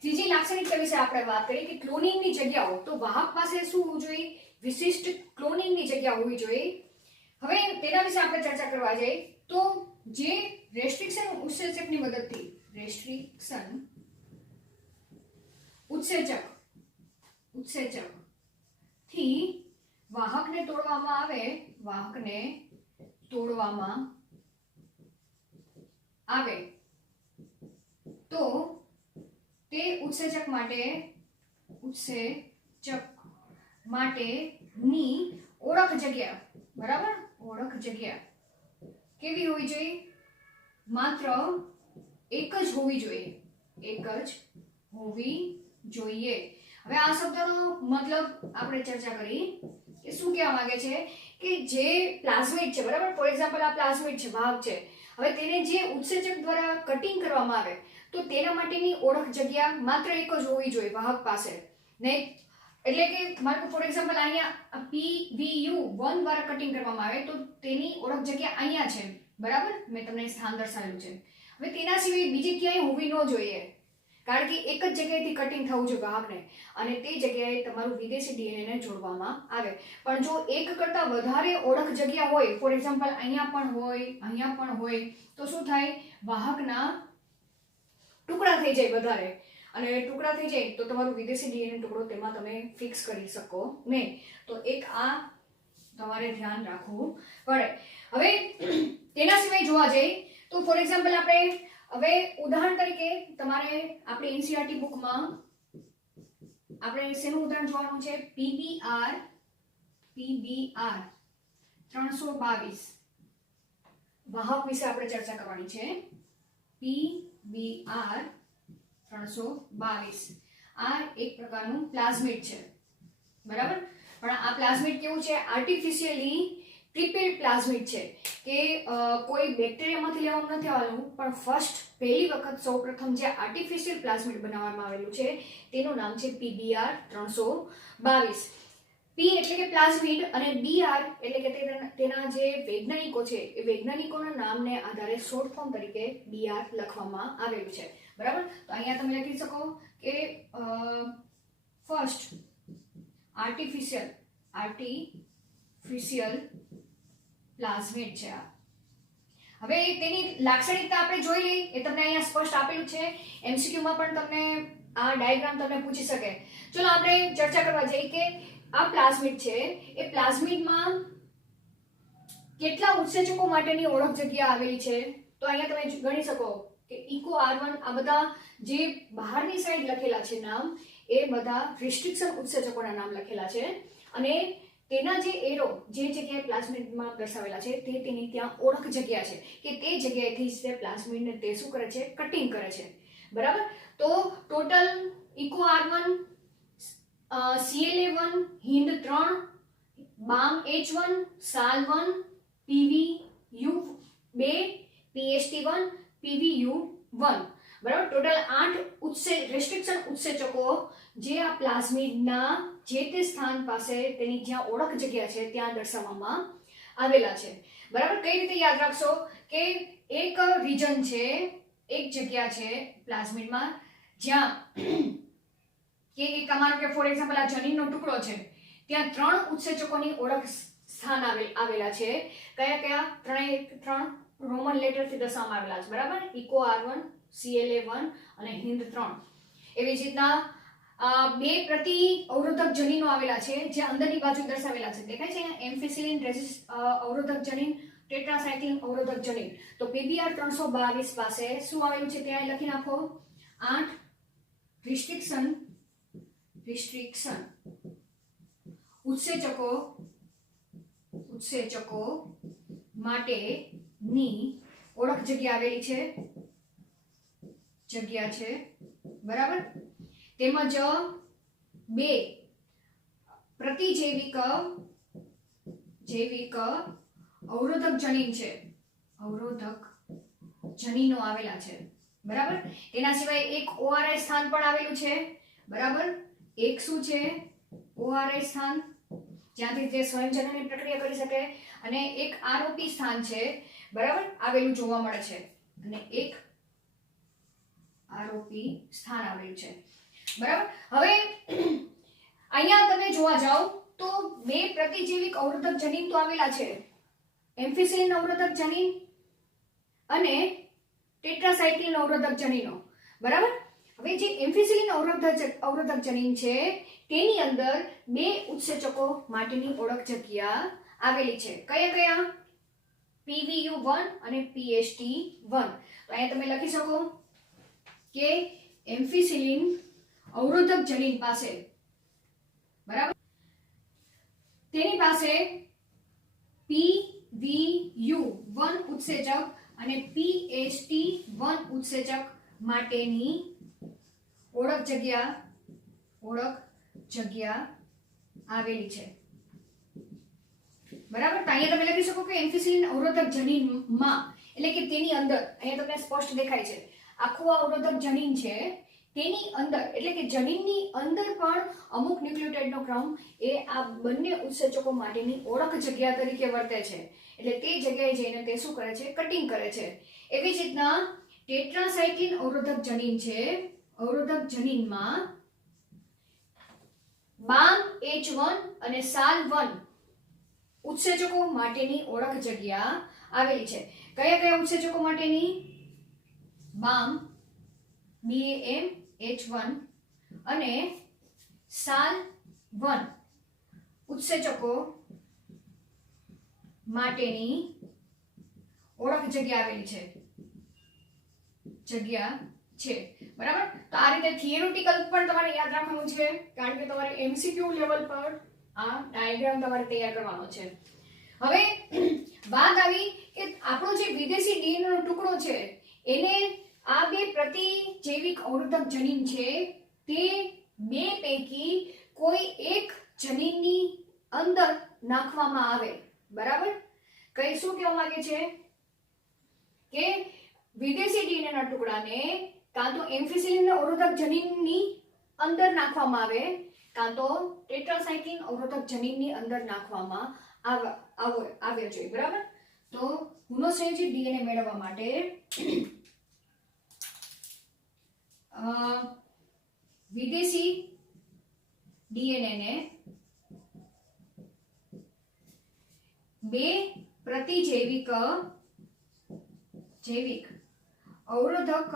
ત્રીજી લાક્ષણિકતા વિશે આપણે વાત કરીએ કે ક્લોનિંગની જગ્યાઓ. તો વાહક પાસે શું હોવું જોઈએ? વિશિષ્ટ ક્લોનિંગની જગ્યા હોવી જોઈએ. હવે તેના વિશે આપણે ચર્ચા કરવા જઈએ તો જે રેસ્ટ્રિક્શન ઉત્સેચકની મદદથી ઉત્સેચક થી વાહકને તોડવામાં આવે તો તે ઉત્સેચક માટેની ઓળખ જગ્યા, બરાબર, ઓળખ જગ્યા કેવી હોવી જોઈએ? માત્ર એક જ હોવી જોઈએ. હવે આ શબ્દનો મતલબ આપણે ચર્ચા કરી કે શું કહેવા માંગે છે કે જે પ્લાઝમિડ છે, બરાબર, ફોર એક્ઝામ્પલ આ પ્લાઝમિડ છે, વાહક છે, હવે તેને જે ઉત્સેચક દ્વારા કટિંગ કરવામાં આવે તો તેના માટેની ઓળખ જગ્યા માત્ર એક જ હોવી જોઈએ વાહક પાસે. ને એટલે કે મારો ફોર એક્ઝામ્પલ અહીંયા PVU1 દ્વારા કટિંગ કરવામાં આવે તો તેની ઓળખ જગ્યા અહીંયા છે, બરાબર, મેં તમને સ્થાન દર્શાવ્યું છે. હવે તેના સિવાય બીજી ક્યાંય હોવી ન જોઈએ, કારણ કે એક જ જગ્યાએથી કટિંગ થવું જોઈએ વાહકને અને તે જગ્યાએ તમારું વિદેશી ડીએનએ ને જોડવામાં આવે. પણ જો એક કરતાં વધારે ઓળખ જગ્યા હોય, ફોર એક્ઝામ્પલ અહીંયા પણ હોય તો શું થાય? વાહકના ટુકડા થઈ જાય વધારે, અને ટુકડા થઈ જાય તો તમારું વિદેશી ડીએનએ ટુકડો તેમાં તમે ફિક્સ કરી શકો નહીં. તો એક આ તમારે ધ્યાન રાખવું પડે. હવે તેના સિવાય જોવા જઈએ તો ફોર એક્ઝામ્પલ આપણે હવે ઉદાહરણ તરીકે તમારે આપણી એનસીઈઆરટી બુકમાં આપણે શેનું ઉદાહરણ જોવાનું છે? PBR 322 વાહક વિશે આપણે ચર્ચા કરવાની છે. PBR 322 આ એક પ્રકારનું પ્લાઝમિડ છે, બરાબર, પણ આ પ્લાઝમિડ કેવું છે? આર્ટિફિશિયલી પ્રિપેર્ડ પ્લાઝમિડ છે કે કોઈ બેક્ટેરિયામાંથી લેવામાં નથી આવેલું, પણ પહેલી વખત સૌપ્રથમ જે આર્ટિફિશિયલ પ્લાઝમિડ બનાવવામાં આવેલું છે તેનું નામ છે PBR 322. P એટલે કે પ્લાઝમિડ અને BR એટલે કે તેના જે વૈજ્ઞાનિકો છે એ વૈજ્ઞાનિકોના નામને આધારે શોર્ટ ફોર્મ તરીકે BR લખવામાં આવેલું છે, બરાબર. તો અહીંયા તમે લખી શકો કે ફર્સ્ટ આર્ટિફિશિયલ પ્લાઝમિડ છે આ. હવે તેની લાક્ષણિકતા આપણે જોઈ લઈએ, એ તમને અહીંયા સ્પષ્ટ આપેલું છે. MCQ માં પણ તમને આ ડાયાગ્રામ તમને પૂછી શકે. ચલો આપણે ચર્ચા કરવા જઈએ કે આ પ્લાઝમિડ છે એ પ્લાઝમિડમાં કેટલા ઉત્સેચકો માટેની ઓળખ જગ્યા આવેલી છે. તો અહીંયા તમે ગણી શકો કે ઇકો R1 આ બધા જે બહારની સાઈડ લખેલા છે નામ, એ બધા રિસ્ટ્રિક્શન ઉત્સેચકોના નામ લખેલા છે અને તેના જે એરો જે જગ્યાએ પ્લાઝમિડમાં દર્શાવેલા છે તે તેની ત્યાં ઓળખ જગ્યા છે કે તે જગ્યાએથી તે પ્લાઝમિડને તે શું કરે છે? કટિંગ કરે છે, બરાબર. તો total eco R1, CLA1, HIND 3, BAM H1, SAL1, PVU2, PST1, PVU1, બરાબર. ટોટલ 8 રેસ્ટ્રિક્શન ઉત્સેચકો જે આ પ્લાઝમિડના જે તે સ્થાન પાસે તેની જ્યાં ઓળખ જગ્યા છે ત્યાં દર્શાવવામાં આવેલા છે, બરાબર. કઈ રીતે યાદ રાખશો કે એક રીજન છે, એક જગ્યા છે પ્લાઝમિડમાં જ્યાં કે એક અમારો કે ફોર એક્ઝામ્પલ આ જનીનનો ટુકડો છે, ત્યાં 3 ઉત્સેચકોની ઓળખ સ્થાન આવેલા છે. કયા? ત્રણ રોમન લેટરથી દર્શાવવામાં આવેલા છે, બરાબર. ઇકો R1, CLA1 અને HIND 3. એવી જ રીતના 2 પ્રતિ અવરોધક જનીનો આવેલા છે જે અંદરની બાજુ દર્શાવેલા છે, દેખાય છે અહીંયા? એમ્ફિસિલિન અવરોધક જનીન, ટેટ્રાસાયક્લિન અવરોધક જનીન. તો PBR 322 પાસે શું આવેલું છે ત્યાં લખી નાખો. 8 રિસ્ટ્રિક્શન ઉત્સેચકો માટેની ઓળખ જગ્યા આવેલી છે, બરાબર. તેમજ 2 પ્રતિજૈવિક અવરોધક જનીન છે, અવરોધક જનીનો આવેલા છે, બરાબર. તેના સિવાય એક ORI સ્થાન પણ આવેલું છે, બરાબર. એક શું છે? ORI સ્થાન જ્યાંથી તે સ્વયંજનનની પ્રક્રિયા કરી શકે, અને એક ROP સ્થાન છે, બરાબર, આવેલું જોવા મળે છે, અને એક આરોપી સ્થાન આવેલું છે, બરાબર. હવે અહીંયા તમે જોવા જાઓ તો બે પ્રતિજૈવિક અવરોધક જનીન તો આવેલા છે, એમ્ફિસિલિન અવરોધક જનીન અને ટેટ્રાસાઇક્લિન અવરોધક જનીનો, બરાબર. હવે જે એમ્ફિસિલિન અવરોધક જનીન છે તેની અંદર બે ઉત્સેચકો માટેની ઓળખ જગ્યા આવેલી છે. કયા કયા? PVU1 અને PST1. તો અહીંયા તમે લખી શકો કે એમ્ફિસિલિન અવરોધક જનીન પાસે, બરાબર, તેની પાસે PVU1 ઉત્સેચક અને PST1 ઉત્સેચક માટેની ઓળખ જગ્યા આવેલી છે, બરાબર. તો અહીંયા તમે લખી શકો કે એમ્ફિસિલિન અવરોધક જનીનમાં એટલે કે તેની અંદર, અહીંયા તમને સ્પષ્ટ દેખાય છે આખું આ અવરોધક જનીન છે તેની અંદર, એટલે કે જનીનની અંદર પણ અમુક ન્યુક્લિયોટાઇડનો ક્રમ એ આ બંને ઉત્સેચકો માટેની ઓળખ જગ્યા તરીકે વર્તે છે. એટલે તે જગ્યાએ જઈને તે શું કરે છે? કટિંગ કરે છે. એવી જ રીતના ટેટ્રાસાઇક્લિન અવરોધક જનીન છે, અવરોધક જનીનમાં BAM-H1 અને SAL1 ઉત્સેચકો માટેની ઓળખ જગ્યા આવેલી છે. કયા કયા ઉત્સેચકો માટેની? BAM H1 અને SAL1 ઉત્સેચકો માટેની ઓળખ જગ્યા આવેલી છે, બરાબર. તો આ રીતે થિયરિટિકલ પણ તમારે યાદ રાખવાનું છે, કારણ કે તમારે MCQ લેવલ પર આ ડાયાગ્રામ તમારે તૈયાર કરવાનો છે. હવે વાત આવી કે આપણો જે વિદેશી DNA નો ટુકડો છે એને આ બે પ્રતિજૈવિક અવરોધક જનીન છે તે બે પૈકી કોઈ એક જનીનની અંદર નાખવામાં આવે, બરાબર. કઈ શું કહેવા માંગે છે કે વિદેશી DNA ના ટુકડાને કાં તો એમ્ફિસિલિન અવરોધક જનીનની અંદર નાખવામાં આવે કાં તો ટેટ્રાસાઇક્લિન અવરોધક જનીનની અંદર નાખવામાં આવે જોઈએ, બરાબર. તો મોનોસંયોજિત DNA મેળવવા માટે વિદેશી DNA ને બે પ્રતિજૈવિક અવરોધક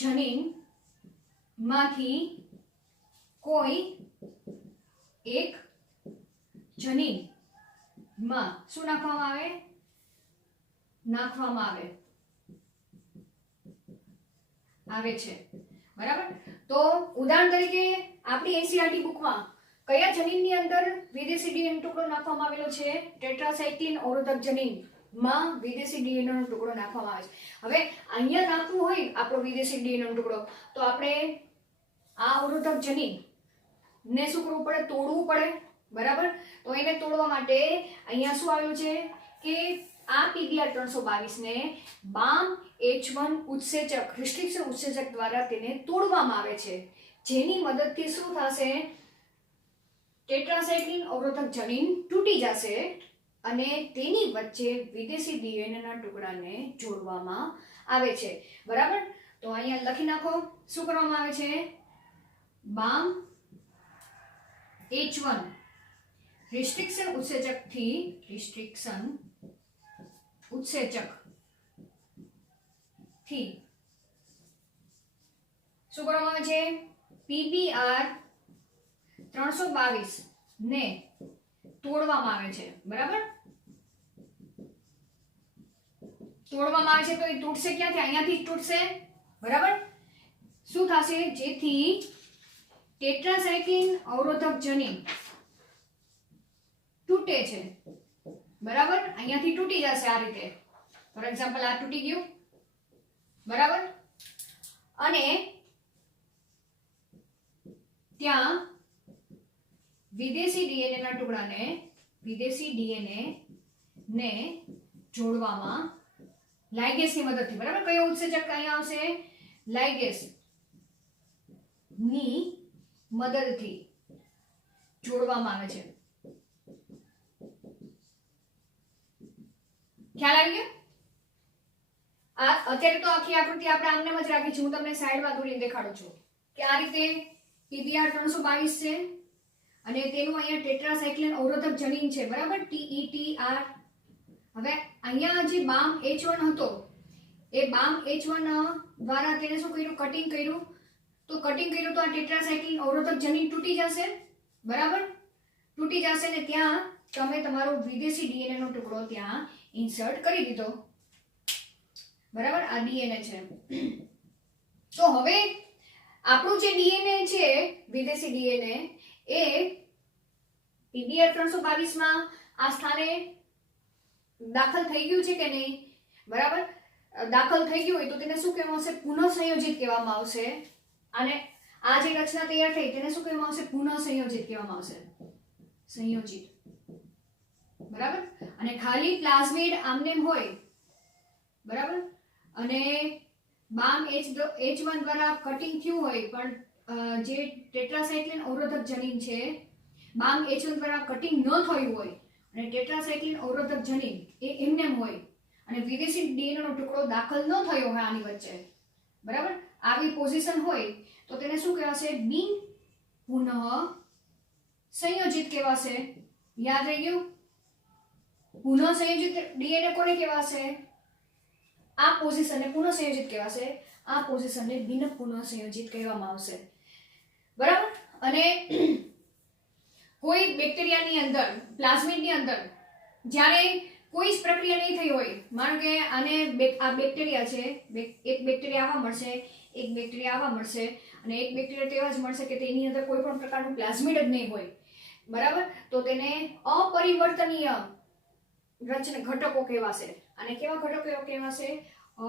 જનીન માંથી કોઈ એક જનીન માં શું નાખવામાં આવે છે, બરાબર. તો ઉદાહરણ તરીકે આપણી NCERT બુકમાં કયા જનીનની અંદર વિદેશી DNA ટુકડો નાખવામાં આવેલો છે? ટેટ્રાસાઇક્લિન અવરોધક જનીનમાં વિદેશી DNA નો ટુકડો નાખવામાં આવે છે. હવે અહીંયા નાખવું હોય આપણો વિદેશી DNA નો ટુકડો તો આપણે આ અવરોધક જનીન ને શું કરવું પડે? તોડવું પડે, બરાબર. તો એને તોડવા માટે અહીંયા શું આવેલું છે કે આ PBR 322 ને BAM-H1 ઉત્સેચક રિસ્ટ્રિક્શન ઉત્સેચક દ્વારા તેને તોડવામાં આવે છે, જેની મદદથી શું થશે? ટેટ્રાસાઇક્લિન અવરોધક જનીન તૂટી જશે અને તેની વચ્ચે વિદેશી DNA ના ટુકડાને જોડવામાં આવે છે, બરાબર. તો અહીંયા લખી નાખો શું કરવામાં આવે છે? BAM-H1 રિસ્ટ્રિક્શન ઉત્સેચક થી શું કરવામાં આવે છે? PBR 322 ને તોડવામાં આવે છે, બરાબર. તોડવામાં આવે છે તો એ તૂટશે ક્યાંથી? અહીંયાથી તૂટશે, બરાબર. શું થશે? જેથી ટેટ્રાસાઇક્લિન અવરોધક જનીન તૂટે છે, બરાબર. અહીંયાથી તૂટી જશે આ રીતે. ફોર એક્ઝામ્પલ આ તૂટી ગયું, બરાબર. અને ત્યાં વિદેશી DNA ના ટુકડાને ને જોડવામાં લાઇગેસની મદદથી, બરાબર. કયો ઉત્સેચક અહીંયા આવશે? લાઇગેસ ની મદદથી જોડવામાં આવે છે. ખ્યાલ આવી ગયો? આ અત્યારે તો આખી આકૃતિ આપણે આમને જ રાખી છે. હું તમને સાઈડમાં દોરીને દેખાડું છું કે આ રીતે PBr 322 છે અને તેનું અહીંયા ટેટ્રાસાયક્લિન અવરોધક જનીન છે, બરાબર, TETR. હવે અહીંયા જે બામ H1 હતો એ બામ H1 દ્વારા તેને શું કર્યું, કટિંગ કર્યું. તો કટિંગ કર્યું તો આ ટેટ્રાસાયક્લિન અવરોધક જનીન તૂટી જશે, બરાબર, તૂટી જશે ને ત્યાં તમે તમારો વિદેશી DNA નો ટુકડો ત્યાં ઇન્સર્ટ કરી દીધો, બરાબર. આ DNA છે. તો હવે આપણું જે DNA છે, વિદેશી DNA, એ PBr 322 માં આ સ્થાને દાખલ થઈ ગયું છે કે નહીં, બરાબર. દાખલ થઈ ગયું હોય તો તેને શું કહેવામાં આવશે, પુનઃસંયોજિત કહેવામાં આવશે. અને આ જે રચના તૈયાર થઈ તેને શું કહેવામાં આવશે, પુનઃસંયોજિત કહેવામાં આવશે, સંયોજિત, બરાબર. અને ખાલી પ્લાઝમિડ આમનેમ હોય, બરાબર, અને બામ H1 દ્વારા કટિંગ થયું હોય પણ જે ટેટ્રાસાયક્લિન અવરોધક જનીન છે બામ H1 દ્વારા કટિંગ ન થયું હોય અને ટેટ્રાસાયક્લિન અવરોધક જનીન એ એમનેમ હોય અને વિદેશી DNA નો ટુકડો દાખલ ન થયો હોય આની વચ્ચે, બરાબર, આવી પોઝિશન હોય તો તેને શું કહેવાશે, બિન પુનઃ સંયોજિત કહેવાશે. યાદ રહી ગયું? પુનઃ સંયોજિત DNA કોને કહેવાશે, આ પોઝિશનને પુનઃ સંયોજિત કહેવાશે, આ પોઝિશનને બિન પુનઃ સંયોજિત કહેવામાં આવશે, બરાબર. અને કોઈ બેક્ટેરિયાની અંદર, પ્લાઝમિડની અંદર જ્યારે કોઈ જ પ્રક્રિયા નહીં થઈ હોય, માનો કે આ બેક્ટેરિયા છે, એક બેક્ટેરિયા આવા મળશે, એક બેક્ટેરિયા આવા મળશે અને એક બેક્ટેરિયા તેવા જ મળશે કે તેની અંદર કોઈ પણ પ્રકારનું પ્લાઝમિડ જ નહીં હોય, બરાબર. તો તેને અપરિવર્તનીય રચના ઘટકો કહેવાશે. અને કેવા ઘટકો કહેવાશે,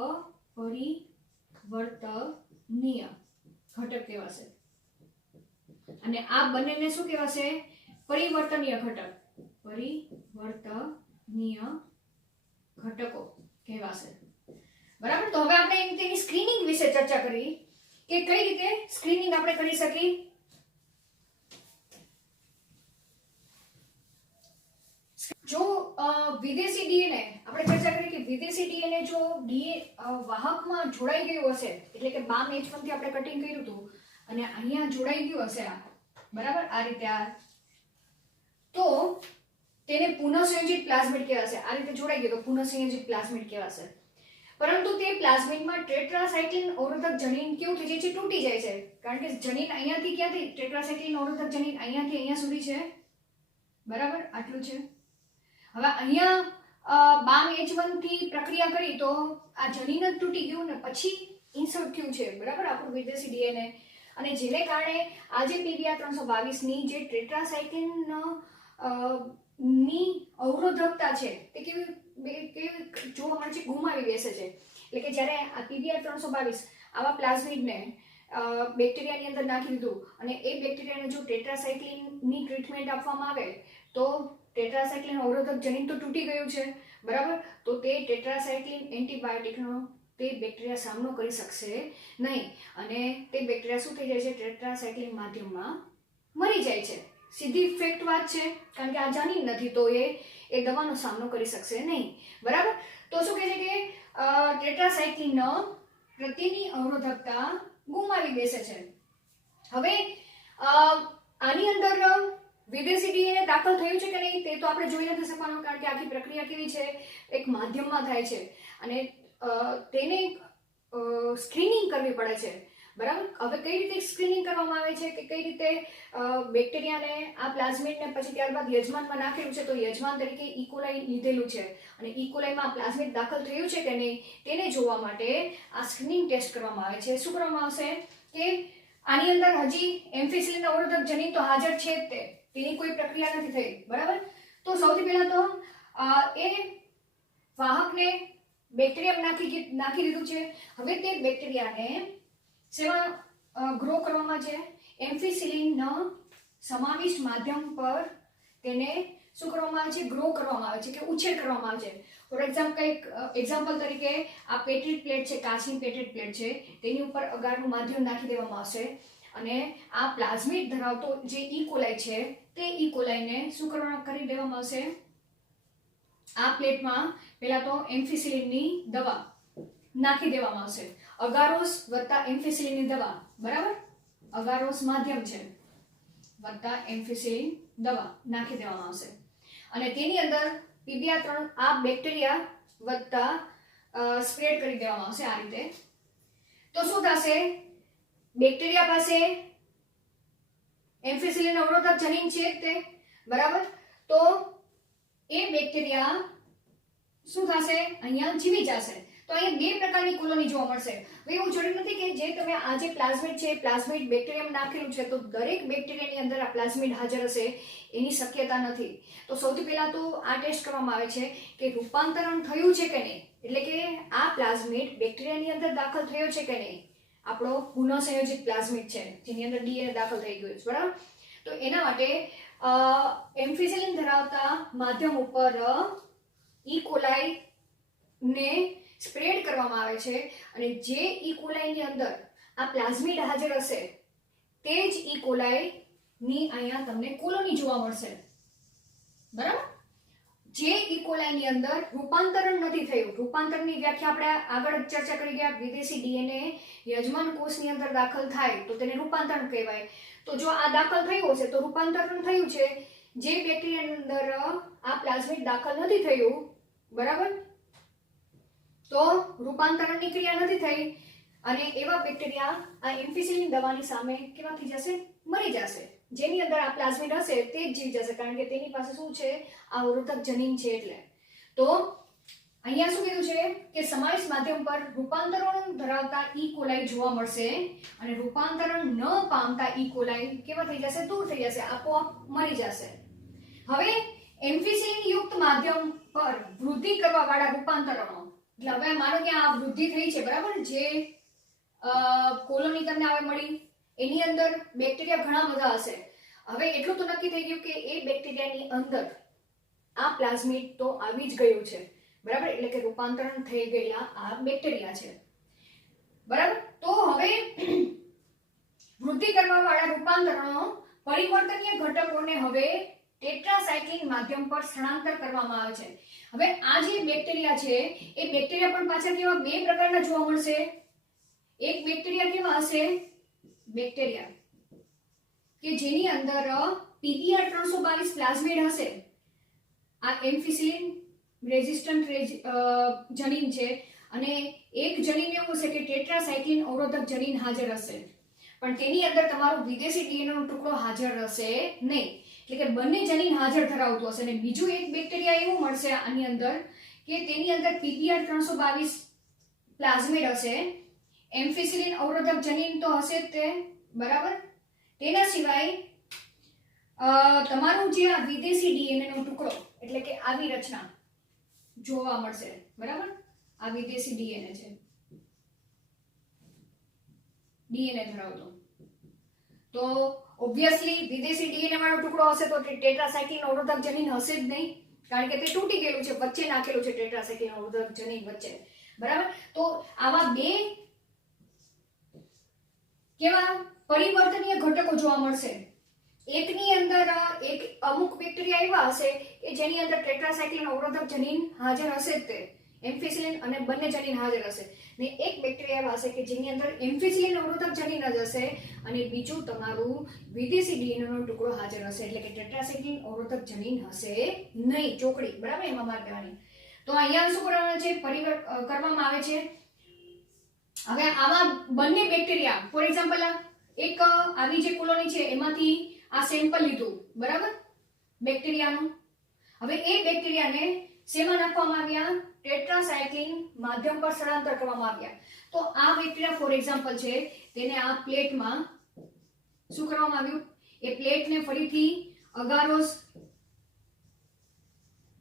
અપરિવર્તનીય ઘટક કહેવાશે. અને આ બંનેને શું કહેવાશે, પરિવર્તનીય ઘટક, પરિવર્તનીય ઘટકો કહેવાશે, બરાબર. તો હવે આપણે તેની સ્ક્રીનિંગ વિશે ચર્ચા કરી કે કઈ રીતે સ્ક્રીનિંગ આપણે કરી શકીએ. જો વિદેશી DNA આપણે ચર્ચા કરી કે વિદેશી DNA જો વાહકમાં જોડાઈ ગયું હશે, એટલે કે બામ H1 થી આપણે કટિંગ કર્યું હતું અને અહીંયા જોડાઈ ગયું હશે, બરાબર, આ રીતે તો તેને પુનઃસંયોજિત પ્લાઝમિડ કહેવાશે. આ રીતે જોડાઈ ગયો તો પુનઃસંયોજિત પ્લાઝમિડ કહેવાશે. પરંતુ તે પ્લાઝમિડમાં ટેટ્રાસાયક્લિન અવરોધક જનીન કેવું થઈ જાય છે, તૂટી જાય છે. કારણ કે જનીન અહીંયાથી ક્યાંથી, ટેટ્રાસાયક્લિન અવરોધક જનીન અહીંયાથી અહીંયા સુધી છે, બરાબર, આટલું છે. હવે અહીંયા બામ H1 થી પ્રક્રિયા કરી તો આ જનીન જ તૂટી ગયું ને પછી ઇન્સર્ટ થયું છે, બરાબર, આપણું વિદેશી DNA. અને જેને કારણે આજે PBr 322 ની જે ટેટ્રાસાયક્લિન ની અવરોધકતા છે તે કેવી જોવા મળે છે, ગુમાવી બેસે છે. એટલે કે જ્યારે આ PBr 322 આવા પ્લાઝમિડને બેક્ટેરિયાની અંદર નાખી દીધું અને એ બેક્ટેરિયાને જો ટેટ્રાસાયક્લિનની ટ્રીટમેન્ટ આપવામાં આવે તો ટેટ્રાસાયક્લિન અવરોધક જનીન તો તૂટી ગયું છે, બરાબર. તો તે ટેટ્રાસાયક્લિન એન્ટીબાયોટિકનો તે બેક્ટેરિયા સામનો કરી શકશે નહીં અને તે બેક્ટેરિયા શું થઈ જાય છે, ટેટ્રાસાયક્લિન માધ્યમમાં મરી જાય છે. સીધી ફેક્ટ વાત છે, કારણ કે આ જનીન નથી તો એ દવાનો સામનો કરી શકશે નહીં, બરાબર. તો શું કહે છે કે ટેટ્રાસાયક્લિન પ્રત્યેની અવરોધકતા ગુમાવી બેસે છે. હવે આની અંદર વિદેશી DNA દાખલ થયું છે કે નહીં તે તો આપણે જોઈ નથી શકવાનું, કારણ કે આખી પ્રક્રિયા કેવી છે, એક માધ્યમમાં થાય છે અને તેને સ્ક્રીનિંગ કરવી પડે છે, બરાબર. હવે કઈ રીતે સ્ક્રીનિંગ કરવામાં આવે છે કે કઈ રીતે બેક્ટેરિયાને આ પ્લાઝમિડને પછી ત્યારબાદ યજમાનમાં નાખેલું છે તો યજમાન તરીકે ઇકોલાઈ લીધેલું છે અને ઇકોલાઈમાં પ્લાઝમિડ દાખલ થયું છે કે નહીં તેને જોવા માટે આ સ્ક્રીનિંગ ટેસ્ટ કરવામાં આવે છે. શું કરવામાં આવશે કે આની અંદર હજી એમ્ફિસિલિન અવરોધક જનીન તો હાજર છે જ, તેની કોઈ પ્રક્રિયા નથી થઈ, બરાબર. તો સૌથી પહેલા તો એ વાહકને બેક્ટેરિયા નાખી દીધું છે. હવે તે બેક્ટેરિયાને શેમાં ગ્રો કરવામાં છે, એમ્ફિસિલિનનો સમાવિષ્ટ માધ્યમ પર તેને શું કરવામાં આવે છે, ગ્રો કરવામાં આવે છે કે ઉછેર કરવામાં આવે છે. ફોર એક્ઝામ્પલ તરીકે આ પેટ્રી પ્લેટ છે, કાચની પેટ્રી પ્લેટ છે, તેની ઉપર અગારનું માધ્યમ નાખી દેવામાં આવશે અને આ પ્લાઝમિડ ધરાવતો જે ઇકોલાઈ છે તે ઇકોલાઈને શું કરી દેવામાં આવશે, આ પ્લેટમાં પહેલા તો એમ્ફિસિલિનની દવા નાખી દેવામાં આવશે. અગારોસ વત્તા એમ્ફિસિલિનની દવા, બરાબર, અગારોસ માધ્યમ છે વત્તા એમ્ફિસિલિન દવા નાખી દેવામાં આવશે અને તેની અંદર PBr3 આ બેક્ટેરિયા વત્તા સ્પ્રેડ કરી દેવામાં આવશે આ રીતે. તો શું થશે, બેક્ટેરિયા પાસે એમ્ફિસિલિન અવરોધક જનીન છે તે, બરાબર, તો એ બેક્ટેરિયા શું થશે, અહીંયા જીવી જશે. તો અહીંયા બે પ્રકારની કોલોની જોવા મળશે. હવે એવું જરૂરી નથી કે જે તમે આ જે પ્લાઝમિડ છે પ્લાઝમિડ બેક્ટેરિયમ નાખેલું છે તો દરેક બેક્ટેરિયાની અંદર આ પ્લાઝમિડ હાજર હશે એની શક્યતા નથી. તો સૌથી પહેલા તો આ ટેસ્ટ કરવામાં આવે છે કે રૂપાંતરણ થયું છે કે નહીં, એટલે કે આ પ્લાઝમિડ બેક્ટેરિયાની અંદર દાખલ થયો છે કે નહીં, આપણો પુનઃસંયોજિત પ્લાઝમિડ છે જેની અંદર DNA દાખલ થઈ ગયું છે, બરાબર. તો એના માટે એમ્ફિસિલિન ધરાવતા માધ્યમ ઉપર ઈ કોલાઈ ને સ્પ્રેડ કરવામાં આવે છે અને જે ઈ કોલાઈની અંદર આ પ્લાઝમિડ હાજર હશે તે જ ઈ કોલાઈ ની અહીંયા તમને કોલોની જોવા મળશે, બરાબર. જે ઈ કોલાઈની અંદર રૂપાંતરણ નથી થયું, રૂપાંતરણની વ્યાખ્યા આપણે આગળ ચર્ચા કરી ગયા, વિદેશી DNA યજમાન કોષની અંદર દાખલ થાય તો તેને રૂપાંતરણ કહેવાય. તો જો આ દાખલ થયું હશે તો રૂપાંતરણ થયું છે. જે બેક્ટેરિયાની અંદર આ પ્લાઝમિડ દાખલ નથી થયું, બરાબર, તો રૂપાંતરણની ક્રિયા નથી થઈ અને એવા બેક્ટેરિયા આ એમ્ફિસિલિન દવાની સામે કેવા થઈ જશે, મરી જશે. જેની અંદર આ પ્લાઝમિડ હશે તે જ જીવી જશે કારણ કે તેની પાસે શું છે, આ અવરોધક જનીન છે. એટલે તો અહીંયા શું કીધું છે કે સમાવેશ માધ્યમ પર રૂપાંતરણ ધરાવતા ઈ કોલાઈ જોવા મળશે અને રૂપાંતરણ ન પામતા ઈ કોલાઈ કેવા થઈ જશે, દૂર થઈ જશે, આપોઆપ મરી જશે. હવે એમ્ફિસિલિન યુક્ત માધ્યમ પર વૃદ્ધિ કરવા વાળા રૂપાંતરણો, એટલે હવે માનો કે આ વૃદ્ધિ થઈ છે, બરાબર, જે કોલોની તમને હવે મળી એની અંદર બેક્ટેરિયા ઘણા બધા હશે. હવે એટલું તો નક્કી થઈ ગયું કે એ બેક્ટેરિયાની અંદર આ પ્લાઝમિડ તો આવી જ ગયું છે, બરાબર, એટલે કે રૂપાંતરણ થઈ ગયેલા આ બેક્ટેરિયા છે, બરાબર. તો હવે વૃદ્ધિ કરવા વાળા રૂપાંતરણો પરિવર્તનીય ઘટકોને હવે ટેટ્રાસાયક્લિન માધ્યમ પર સ્થળાંતર કરવામાં આવે છે. હવે આ જે બેક્ટેરિયા છે એ બેક્ટેરિયા પણ પાછળ કેવા બે પ્રકારના જોવા મળશે. એક બેક્ટેરિયા કેવા હશે, બેક્ટેરિયા કે જેની અંદર PBr322 પ્લાઝમિડ હશે, આ એમ્ફિસિલિન રેઝિસ્ટન્ટ જનીન છે અને એક જનીન એવું હશે કે ટેટ્રાસાયક્લિન અવરોધક જનીન હાજર હશે, પણ તેની અંદર તમારો વિદેશી DNA નો ટુકડો હાજર હશે નહીં, એટલે કે બંને જનીન હાજર ધરાવતું હશે. અને બીજું એક બેક્ટેરિયા એવું મળશે આની અંદર કે તેની અંદર PBr322 પ્લાઝમિડ હશે, એમ્ફિસિલિન અવરોધક જનીન તો હશે જ તે, બરાબર. તેના સિવાય તમારું જે આ વિદેશી DNA નો ટુકડો એટલે કે આવી રચના જોવા મળશે, બરાબર. આ વિદેશી DNA છે, DNA ધરાવતો, તો ઓબ્વિયસલી વિદેશી DNA વાળો ટુકડો હશે તો ટેટ્રાસાયક્લિન અવરોધક જનીન હશે જ નહીં કારણ કે તે તૂટી ગયેલું છે, વચ્ચે નાખેલું છે ટેટ્રાસાયક્લિન અવરોધક જનીન વચ્ચે, બરાબર. તો આવા બે કેવા પરિવર્તનીય ઘટકો જોવા મળશે. એકની અંદર એક અમુક બેક્ટેરિયા એવા હશે કે જેની અંદર ટેટ્રાસાયક્લિન અવરોધક જનીન હાજર હશે જ તે, એમ્ફિસિલિન અને બંને જનીન હાજર હશે, ને એક બેક્ટેરિયા એવા હશે કે જેની અંદર એમ્ફિસિલિન અવરોધક જનીન જ હશે અને બીજું તમારું વિદેશી DNA નો ટુકડો હાજર હશે, એટલે કે ટેટ્રાસાયક્લિન અવરોધક જનીન હશે નહીં, ચોકડી, બરાબર, એમાં માર્ક દેવાની. તો અહીંયા શું કરવાનું છે, કરવામાં આવે છે. હવે આવા બંને બેક્ટેરિયા, ફોર એક્ઝામ્પલ એક આવી જે કોલોની છે એમાંથી આ સેમ્પલ લીધું, બરાબર, બેક્ટેરિયાનું. હવે એ બેક્ટેરિયાને શેમાં નાખવામાં આવ્યા, ટેટ્રાસાયક્લિન માધ્યમ પર સ્થળાંતર કરવામાં આવ્યા. તો આ બેક્ટેરિયા ફોર એક્ઝામ્પલ છે તેને આ પ્લેટમાં શું કરવામાં આવ્યું, એ પ્લેટને ફરીથી અગારોસ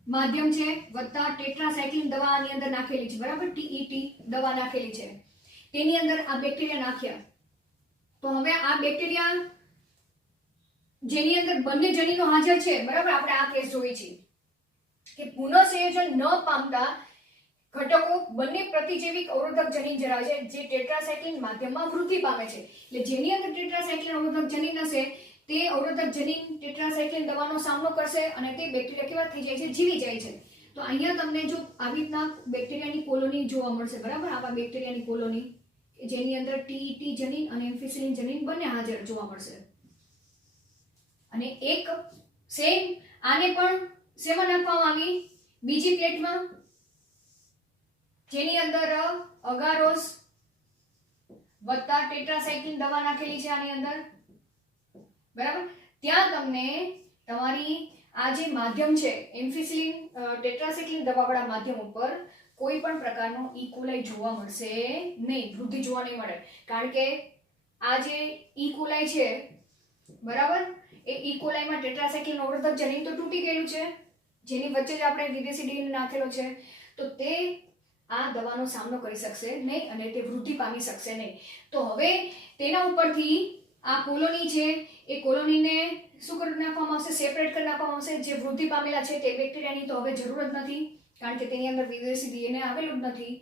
માધ્યમ છે વત્તા ટેટ્રાસાયક્લિન દવા આની અંદર નાખેલી છે, બરાબર, TET દવા નાખેલી છે, તેની અંદર આ બેક્ટેરિયા નાખ્યા. તો હવે આ બેક્ટેરિયા જેની અંદર બંને જનીનો હાજર છે, બરાબર, આપણે આ કેસ જોઈ છે કે પુનઃસંયોજન ન પામતા ઘટકો બંને પ્રતિજૈવિક અવરોધક જનીન ધરાવે છે જે ટેટ્રાસાયક્લિન માધ્યમમાં વૃદ્ધિ પામે છે. એટલે જેની અંદર ટેટ્રાસાયક્લિન અવરોધક જનીન હશે તે અવરોધક જનીન ટેટ્રાસાયક્લિન દવાનો સામનો કરશે અને તે બેક્ટેરિયા કેવા થઈ જાય છે, જીવી જાય છે. તો અહીંયા તમને જો આવી રીતના બેક્ટેરિયાની કોલોની જોવા મળશે, બરાબર, આવા બેક્ટેરિયાની કોલોની જેની અંદર ટી જનીન અને એમ્ફિસિલિન જનીન બંને હાજર જોવા મળશે. અને એક સેમ આને પણ શેમાં નાખવામાં આવી, બીજી પ્લેટમાં, જેની અંદર અગારોસ વત્તા ટેટ્રાસાઇક્લિન દવા નાખેલી છે આની અંદર, બરાબર. ત્યાં તમને તમારી આ જે માધ્યમ છે એમ્ફિસિલિન ટેટ્રાસાઇક્લિન દવાવાળા માધ્યમ ઉપર કોઈ પણ પ્રકારનો ઇકોલાઈ જોવા મળશે નહીં, વૃદ્ધિ જોવા નહીં મળે. કારણ કે આ જે ઇકોલાઈ છે, બરાબર, એ ઇકોલાઈમાં ટેટ્રાસાઇક્લિન અવરોધક જનીન તો તૂટી ગયેલું છે, જેની વચ્ચે જ આપણે વિદેશી ડીએનએ નાખેલો છે, તો તે આ દવાનો સામનો કરી શકશે નહીં અને તે વૃદ્ધિ પામી શકશે નહીં. તો હવે તેના ઉપરથી આ કોલોની છે એ કોલોનીને શું કરી નાખવામાં આવશે, સેપરેટ કરી નાખવામાં આવશે. જે વૃદ્ધિ પામેલા છે તે બેક્ટેરિયાની તો હવે જરૂર જ નથી, કારણ કે તેની અંદર વિદેશી ડીએનએ આવેલું જ નથી.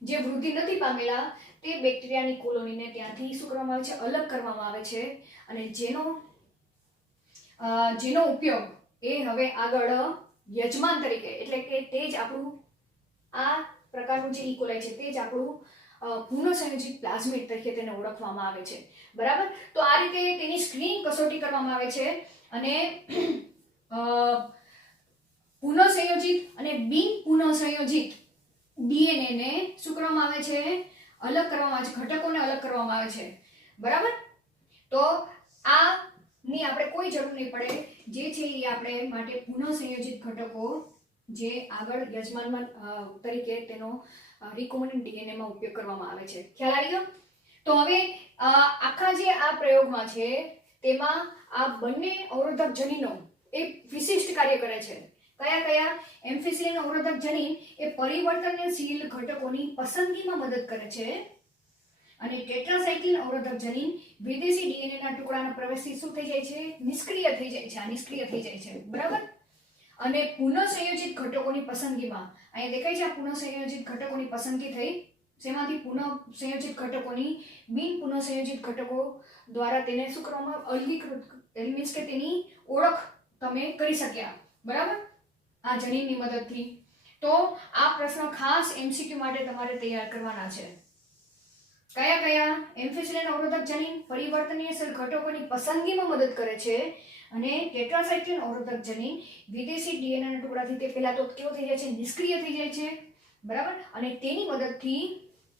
જે વૃદ્ધિ નથી પામેલા તે બેક્ટેરિયાની કોલોનીને ત્યાંથી શું કરવામાં આવે છે, અલગ કરવામાં આવે છે. અને જેનો ઉપયોગ એ હવે આગળ યજમાન તરીકે, એટલે કે તે જ આપણું આ પ્રકારનું જે ઇકોલાઈ છે તે જ આપણું પુનઃસંયોજિત પ્લાઝમિડ તરીકે તેને ઓળખવામાં આવે છે, બરાબર. તો આ રીતે તેની સ્ક્રીનિંગ કસોટી કરવામાં આવે છે અને પુનઃસંયોજિત અને બિન પુનઃસંયોજિત ડીએનએ ને શું કરવામાં આવે છે, અલગ કરવામાં આવે છે, ઘટકોને અલગ કરવામાં આવે છે, બરાબર. તો આ ની આપણે કોઈ જરૂર નહીં પડે, જે છે એ આપણે માટે પુનઃસંયોજિત ઘટકો જે આગળ યજમાનમાં તરીકે તેનો રિકોમ્બિનન્ટ ડીએનએ માં ઉપયોગ કરવામાં આવે છે. ખ્યાલ આવી ગયો? તો હવે આખા જે આ પ્રયોગમાં છે તેમાં આ બંને અવરોધક જનીનો એ વિશિષ્ટ કાર્ય કરે છે. કયા કયા? એમ્ફિસિલિન અવરોધક જનીન એ પરિવર્તનશીલ ઘટકોની પસંદગીમાં મદદ કરે છે અને ટેટ્રાસાઇક્લિન અવરોધક જનીન વિદેશી ડીએનએ ના ટુકડાના પ્રવેશથી શું થઈ જાય છે, નિષ્ક્રિય થઈ જાય છે. આ નિષ્ક્રિય થઈ જાય છે, બરાબર. અને પુનઃસંયોજિત ઘટકોની પસંદગીમાં અહીંયા દેખાય છે આ પુનઃસંયોજિત ઘટકોની પસંદગી થઈ, જેમાંથી પુનઃસંયોજિત ઘટકોની બિન પુનઃસંયોજિત ઘટકો દ્વારા તેને શું કરવામાં અલગીકૃત, મીન્સ કે તેની ઓળખ તમે કરી શક્યા, બરાબર, આ જનીનની મદદથી. તો આ પ્રશ્ન ખાસ એમસીક્યુ માટે તમારે તૈયાર કરવાના છે. કયા કયા? એમ્ફિસિલિન અવરોધક જનીન પરિવર્તનશીલ ઘટકોની પસંદગીમાં મદદ કરે છે અને ટેટ્રાસાઇક્લિન અવરોધક જનીન વિદેશી ડીએનએ ના ટુકડાથી તે પહેલા તો કેવો થઈ જાય છે, નિષ્ક્રિય થઈ જાય છે, બરાબર. અને તેની મદદથી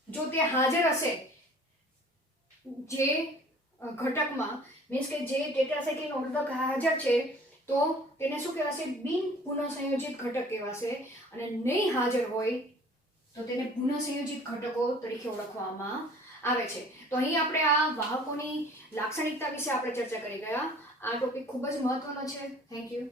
જો તે હાજર હશે જે ઘટકમાં, મીન્સ કે જે ટેટ્રાસાઇક્લિન અવરોધક હાજર છે તો તેને શું કહેવાશે, બિન પુનઃસંયોજિત ઘટક કહેવાશે. અને નહીં હાજર હોય તો તેને પુનઃસંયોજિત ઘટકો તરીકે ઓળખવામાં આવે છે. તો અહીં આપણે આ વાહકોની લાક્ષણિકતા વિશે આપણે ચર્ચા કરી ગયા. આ ટોપિક ખૂબ જ મહત્વનો છે. Thank you.